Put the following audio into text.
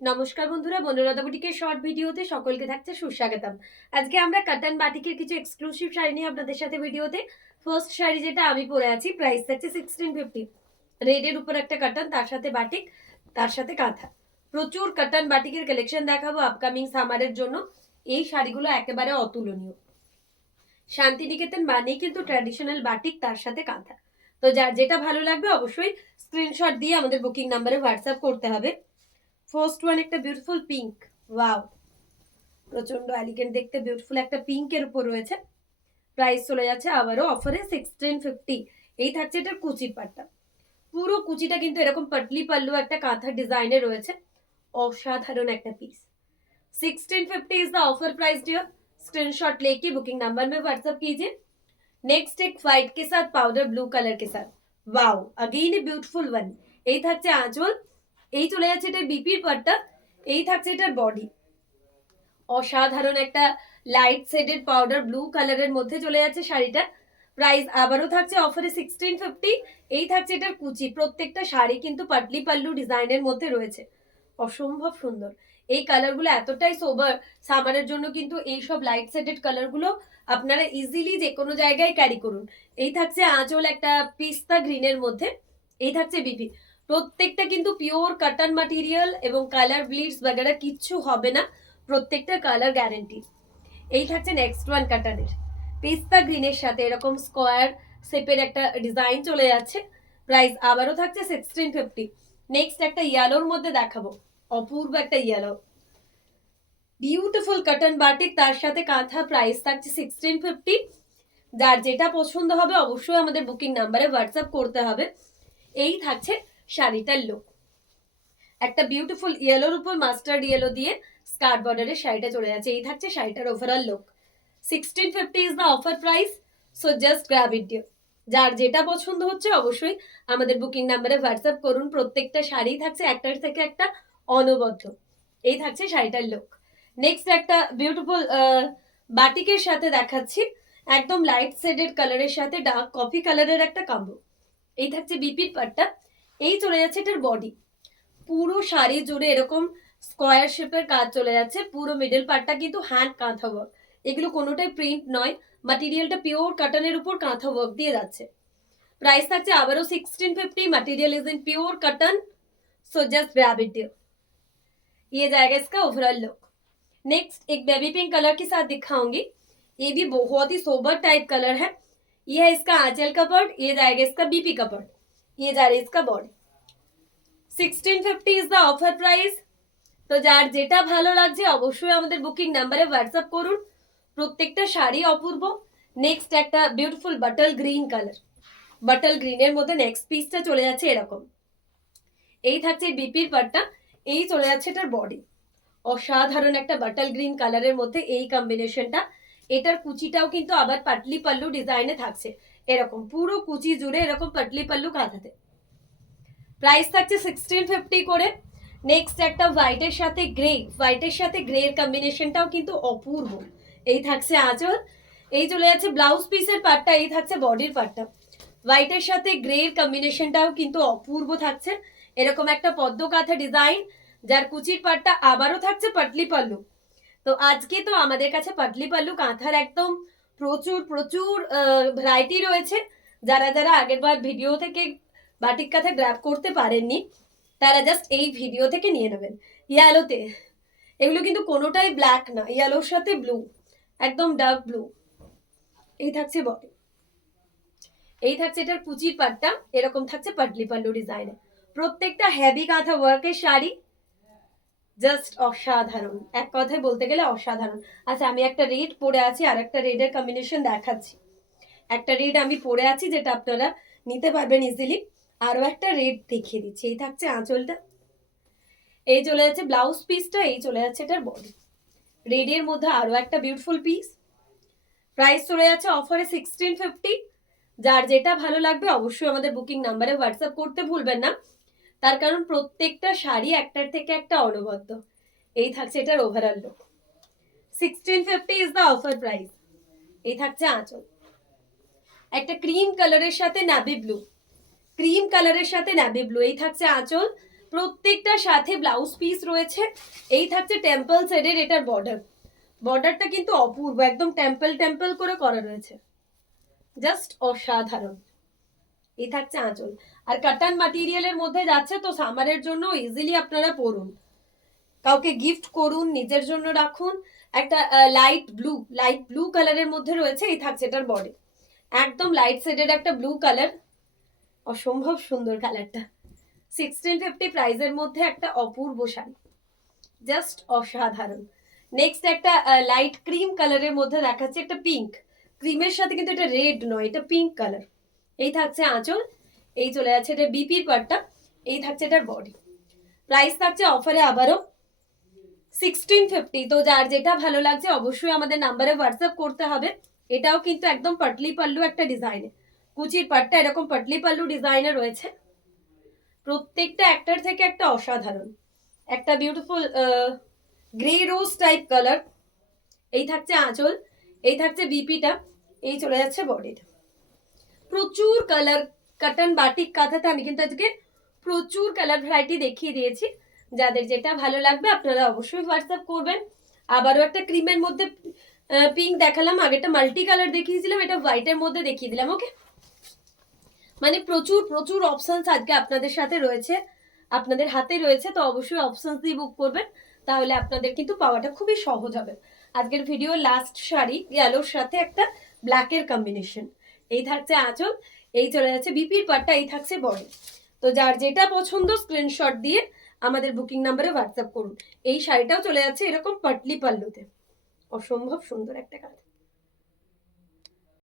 নমস্কার বন্ধুরা, বনলতা বুটিকের শর্ট ভিডিওতে সকলকে থাকছে সুস্বাগতম। আজকে আমরা কাতান বাটিকের কিছু এক্সক্লুসিভ শাড়ি নিয়ে আপনাদের সাথে ভিডিওতে। ফার্স্ট শাড়ি যেটা আমি পরে আছি, প্রাইস থাকছে 1650। রেডের উপর একটা কাতান, তার সাথে বাটিক, তার সাথে কাঁথা। প্রচুর কাতান বাটিকের কালেকশন দেখাবো আপকামিং সামারের জন্য। এই শাড়িগুলো একেবারে অতুলনীয়। শান্তিনিকেতন মানেই কিন্তু ট্র্যাডিশনাল বাটিক, তার সাথে কাঁথা। তো যার যেটা ভালো লাগবে অবশ্যই স্ক্রিনশট দিয়ে আমাদের বুকিং নাম্বারে হোয়াটসঅ্যাপ করতে হবে। ফার্স্ট ওয়ান একটা বিউটিফুল পিঙ্ক, ওয়াও, প্রচন্ড এলিগেন্ট দেখতে বিউটিফুল একটা পিঙ্কের উপর রয়েছে। প্রাইস চলে যাচ্ছে আবারও অফারে 1650। এই থাকছে এটার কুচির পাটটা। পুরো কুচিটা কিন্তু এরকম পাটলি পাল্লু একটা কাঁথা ডিজাইনে রয়েছে। অসাধারণ একটা piece. 1650 is the offer price dear. Screenshot लेके बुकिंग नंबर में व्हाट्सएप कीजिए। नेक्स्ट एक व्हाइट के साथ पाउडर ब्लू कलर के साथ, wow, again a beautiful one. এই থাকছে আঁচল, এই চলে যাচ্ছে এটার বিপির পাটটা, এই থাকছে এটার বডি। অসাধারণ একটা লাইট শেডেড পাউডার ব্লু কালারের মধ্যে চলে যাচ্ছে শাড়িটা। প্রাইস আবারও থাকছে অফারে 1650। এই থাকছে এটার কুচি। প্রত্যেকটা শাড়ি কিন্তু পাটলি পাল্লু ডিজাইনের মধ্যে রয়েছে। অসম্ভব সুন্দর। এই কালারগুলো এতটাই সোবার, সামারের জন্য কিন্তু এইসব লাইট শেডেড কালারগুলো আপনারা ইজিলি যে কোনো জায়গায় ক্যারি করুন। এই থাকছে আঁচল একটা পিস্তা গ্রিনের মধ্যে, এই থাকছে বিপি। প্রত্যেকটা কিন্তু পিওর কটন ম্যাটেরিয়াল এবং কালার ব্লিডস বাগেরা কিচ্ছু হবে না, প্রত্যেকটা কালার গ্যারেন্টি। এই থাকছে নেক্সট ওয়ান কাটারের পিস্তা গ্রিনের সাথে এরকম স্কোয়ার শেপের একটা ডিজাইন চলে যাচ্ছে। প্রাইস আবারও থাকছে 1650। নেক্সট একটা ইয়েলোর মধ্যে দেখাবো, অপূর্ব একটা ইয়েলো, বিউটিফুল কটন বাটিক, তার সাথে কাঁথা। প্রাইস থাকছে 1650। যার যেটা পছন্দ হবে অবশ্যই আমাদের বুকিং নাম্বারে হোয়াটসঅ্যাপ করতে হবে। এই থাকছে শাড়িটার লুক। একটা বিউটিফুল ইয়েলোর উপর মাস্টার্ড ইয়েলো দিয়ে স্কার্ট বর্ডারের শাড়িটা চলে যাচ্ছে। এই থাকছে শাড়িটার overall look. 1650 is the offer price, so just grab it dear. যার যেটা পছন্দ হচ্ছে অবশ্যই আমাদের বুকিং নাম্বারে হোয়াটসঅ্যাপ করুন। প্রত্যেকটা শাড়ি থাকছে একটার থেকে একটা অনবদ্য। এই থাকছে শাড়িটার লুক। নেক্সট একটা বিউটিফুল বাটিকের সাথে দেখাচ্ছি, একদম লাইট শেডেড কালারের সাথে ডার্ক কফি কালারের একটা কাম্বো। এই থাকছে বিপির পাটটা, এই চলে যাচ্ছে এটার বডি। পুরো শাড়ি জুড়ে এরকম স্কোয়ার শেপের কাজ চলে যাচ্ছে। পুরো মিডল পার্টটা কিন্তু হ্যান্ড কাঁথা ওয়ার্ক, এগুলো কোনোটাই প্রিন্ট নয়, ম্যাটেরিয়ালটা পিওর কটনের উপর কাঁথা ওয়ার্ক দিয়ে যাচ্ছে। প্রাইস থাকছে আবারও 1650। Material is in pure cotton, so just grab it dear. ये जाएगा इसका ओवरऑल लुक। नेक्स्ट एक बेबी पिंक कलर के साथ दिखाऊंगी, ये भी बहुत ही सोबर टाइप कलर है। ये है इसका आंचल का पार्ट, ये जाएगा इसका बीपी का पार्ट, ये जा रहा है इसका body. 1650 is the offer price. তো যার যেটা ভালো লাগছে অবশ্যই আমাদের বুকিং নাম্বারে হোয়াটসঅ্যাপ করুন। প্রত্যেকটা শাড়ি অপূর্ব। নেক্সট একটা beautiful bottle green colour, bottle গ্রিনের মধ্যে নেক্সট পিসটা চলে যাচ্ছে এরকম। এই থাকছে বিপির পাটটা, এই চলে যাচ্ছে এটার বডি। অসাধারণ একটা বাটল গ্রিন কালারের মধ্যে এই কম্বিনেশনটা। এটার কুচিটাও কিন্তু আবার পাটলি পাল্লু ডিজাইনে থাকছে, এরকম পুরো কুচি জুড়ে এরকম পাটলি পাল্লু কাঁথাতে। প্রাইস থাকছে 1650 করে। নেক্সট একটা হোয়াইটের সাথে গ্রে, হোয়াইটের সাথে গ্রে এর কম্বিনেশনটাও কিন্তু অপূর্ব। এই থাকছে আঁচল, এই চলে যাচ্ছে ব্লাউজ পিসের পার্টটা, এই থাকছে বডির পার্টটা। হোয়াইটের সাথে গ্রে এর কম্বিনেশনটাও কিন্তু অপূর্ব থাকছে। এরকম একটা পদ্ম কাঁথা ডিজাইন, যার কুচির পার্টটা আবারও থাকছে পাটলি পাল্লু। তো আজকে তো আমাদের কাছে পাটলি পাল্লু কাঁথার একদম প্রচুর প্রচুর ভ্যারাইটি রয়েছে। যারা যারা আগের বার ভিডিও থেকে বাটিক কাঁথা গ্র্যাব করতে পারেননি তারা জাস্ট এই ভিডিও থেকে নিয়ে নেবেন। ইয়েলোতে এগুলো কিন্তু কোনোটাই ব্ল্যাক না, ইয়েলোর সাথে ব্লু, একদম ডার্ক ব্লু। এই থাকছে বডি, এই থাকছে এটার কুচির পাটটা, এরকম থাকছে পাটলি পাল্লু ডিজাইনে। প্রত্যেকটা হেভি কাঁথা ওয়ার্কের শাড়ি, জাস্ট অসাধারণ, এক কথায় বলতে গেলে অসাধারণ। আচ্ছা, আমি একটা রেড পরে আছি আর একটা রেডের কম্বিনেশন দেখাচ্ছি। একটা রেড আমি পরে আছি যেটা আপনারা নিতে পারবেন ইজিলি, আরও একটা রেড দেখিয়ে দিচ্ছি। এই থাকছে আঁচলটা, এই চলে যাচ্ছে ব্লাউজ পিসটা, এই চলে যাচ্ছে এটার বডি। রেডের মধ্যে আরও একটা বিউটিফুল পিস। প্রাইস চলে যাচ্ছে অফারে 1650। যার যেটা ভালো লাগবে অবশ্যই আমাদের বুকিং নাম্বারে হোয়াটসঅ্যাপ করতে ভুলবেন না, তার কারণ প্রত্যেকটা শাড়ি একটার থেকে একটা অনবদ্য। এই থাকছে এটার overall look. 1650 is the offer price. এই থাকছে আঁচল, একটা ক্রিম কালারের সাথে নাভি ব্লু, ক্রিম কালারের সাথে নাভি ব্লু, এই থাকছে আঁচল। প্রত্যেকটার সাথে ব্লাউজ পিস রয়েছে। এই থাকছে টেম্পল সেটের এটার বর্ডার। বর্ডারটা কিন্তু অপূর্ব, একদম টেম্পল টেম্পল করে করা রয়েছে, জাস্ট অসাধারণ। এই থাকছে আঁচল। আর কাটান ম্যাটেরিয়ালের মধ্যে যাচ্ছে, তো সামারের জন্য ইজিলি আপনারা পরুন, কাউকে গিফট করুন, নিজের জন্য রাখুন। একটা লাইট ব্লু কালারের মধ্যে রয়েছে। এই থাকছে এটার বডি, একদম লাইট শেডের একটা ব্লু কালার, অসম্ভব সুন্দর কালারটা। 1650 প্রাইসের মধ্যে একটা অপূর্ব শাড়ি, জাস্ট অসাধারণ। নেক্সট একটা লাইট ক্রিম কালারের মধ্যে দেখাচ্ছে, একটা পিঙ্ক, ক্রিমের সাথে কিন্তু এটা রেড নয়, এটা পিঙ্ক কালার। এই থাকছে আঁচল, এই চলে যাচ্ছে এটা বিপির পাটটা, এই থাকছে এটার বডি। প্রাইস থাকছে অফারে আবারও 1650। তো যার যেটা ভালো লাগছে অবশ্যই আমাদের নাম্বারে হোয়াটসঅ্যাপ করতে হবে। এটাও কিন্তু একদম পাটলি পাল্লু একটা ডিজাইনে, কুচির পাটটা এরকম পাটলি পাল্লু ডিজাইনে রয়েছে। প্রত্যেকটা একটার থেকে একটা অসাধারণ, একটা বিউটিফুল গ্রে রোজ টাইপ কালার। এই থাকছে আঁচল, এই থাকছে বিপিটা, এই চলে যাচ্ছে বডিটা। প্রচুর কালার, কাটান বাটিক কাঁথাতে আমি কিন্তু আজকে প্রচুর কালার ভ্যারাইটি দেখিয়ে দিয়েছি। যাদের যেটা ভালো লাগবে আপনারা অবশ্যই হোয়াটসঅ্যাপ করবেন। আবারও একটা ক্রিমের মধ্যে পিঙ্ক দেখালাম, আগেটা মাল্টি কালার দেখিয়েছিলাম, এটা হোয়াইটের মধ্যে দেখিয়ে দিলাম। ওকে, মানে প্রচুর প্রচুর অপশনস আজকে আপনাদের সাথে রয়েছে, আপনাদের হাতে রয়েছে। তো অবশ্যই অপশনস দিয়ে বুক করবেন, তাহলে আপনাদের কিন্তু পাওয়াটা খুবই সহজ হবে। আজকের ভিডিও লাস্ট শাড়ি ইয়েলোর সাথে একটা ব্ল্যাকের কম্বিনেশন। এই থাকছে আঁচল, এই চলে যাচ্ছে বিপির পাটটা, এই থাকছে বডি। তো যার যেটা পছন্দ স্ক্রিনশট দিয়ে আমাদের বুকিং নাম্বারে হোয়াটসঅ্যাপ করুন। এই শাড়িটাও চলে যাচ্ছে এরকম পাটলি পাল্লুতে, অসম্ভব সুন্দর একটা কালার।